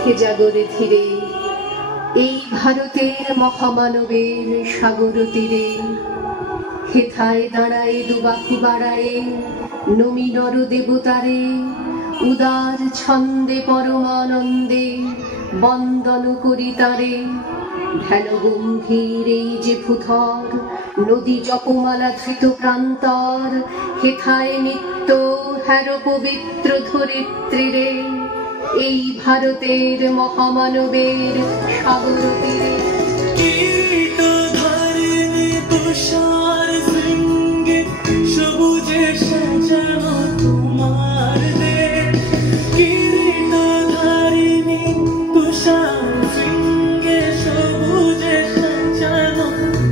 ওঠে জাগরে ধীরে এই ভারতের মহামানবের সাগর তীরে। হেথায় দাঁড়ায় দুবাহু বাড়ায়ে নমি নর দেবতারে, উদার ছন্দে পরমানন্দে বন্দন করি তারে। ধ্যান গম্ভীর এই যে ভূধর নদী জপমালা ধৃত প্রান্তর, হেথায় নিত্য হ্যার পবিত্র ধরিত্রীরে এই ভারতের মহামানবের সাগর তীরে। তুষার শৃঙ্গে সবুজে সাজানো তোমার দেশ, কিরীটধারিণী তুষার শৃঙ্গে সবুজে সাজানো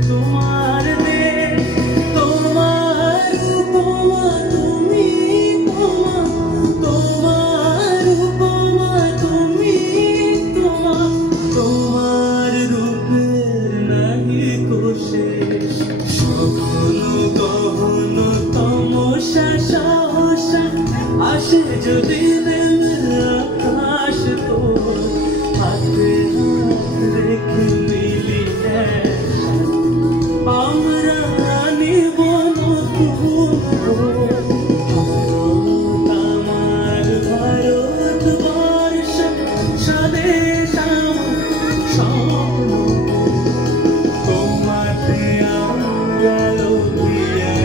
তোমার দেশ। তোমার উপমা তুমি তোমার উপমা তুমি তোমার রূপের নাহি কোশেষ। সঘন গহন তমসা সহসা আসে যদি আকাশ তোর, হাতে হাত রেখে মিলি আমরা নিব নতুন আমার ভারতবর্ষ স্বদেশ তোমাতে আমরা লোভিয়া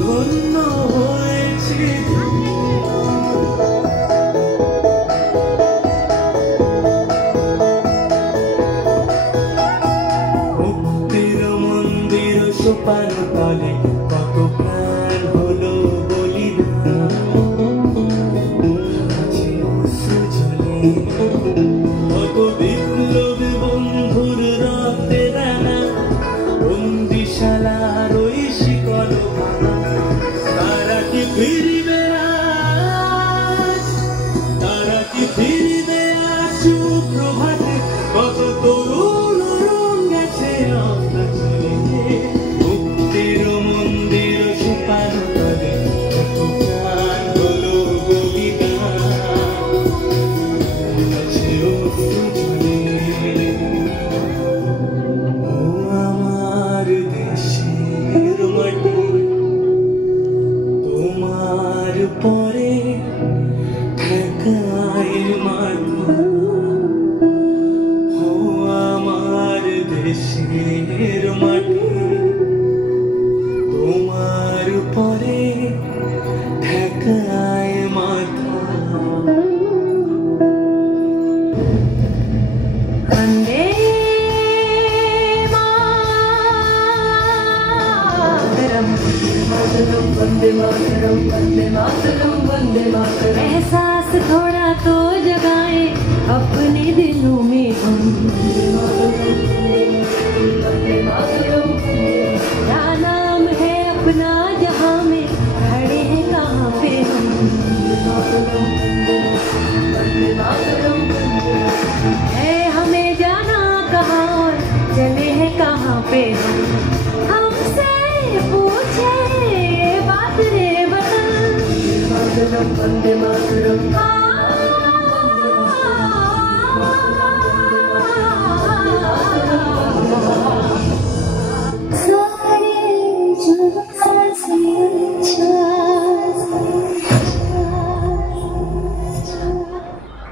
ধন্য হয়েছি। মুক্তির মন্দির সোপান তলে কত প্রাণ হলো বলিদান, কত বিপ্লবী বন্ধুর রক্তে দানা, বন্দিশালার ওই শিকল ভাঙা। তারা কি ফিরবে আজ, তারা কি ফিরবে আজ সুপ্রভাতে, কত তরুণ রং গেছে আমরা চলে। মুক্তির মন্দির সোপান তলে কত প্রাণ হলো বলিদান, ও আমার দেশের মাটি তোমার পরে ঠেকায় মাথা। ও আমার দেশের মাটি তোমার পরে ঠেকায় মাথা। বন্দে মাতরম, वंदे मातरम, वंदे मातरम, वंदे मातरम। एहसास थोड़ा तो जगाए अपने दिलों में हम, वंदे मातरम। क्या नाम है अपना जहां में, खड़े हैं कहाँ पे हम, वंदे मातरम। है हमें जाना कहाँ और चले हैं कहाँ पे हम, हमसे पूछे बात रे वतन। वंदे मातरम, वंदे मातरम।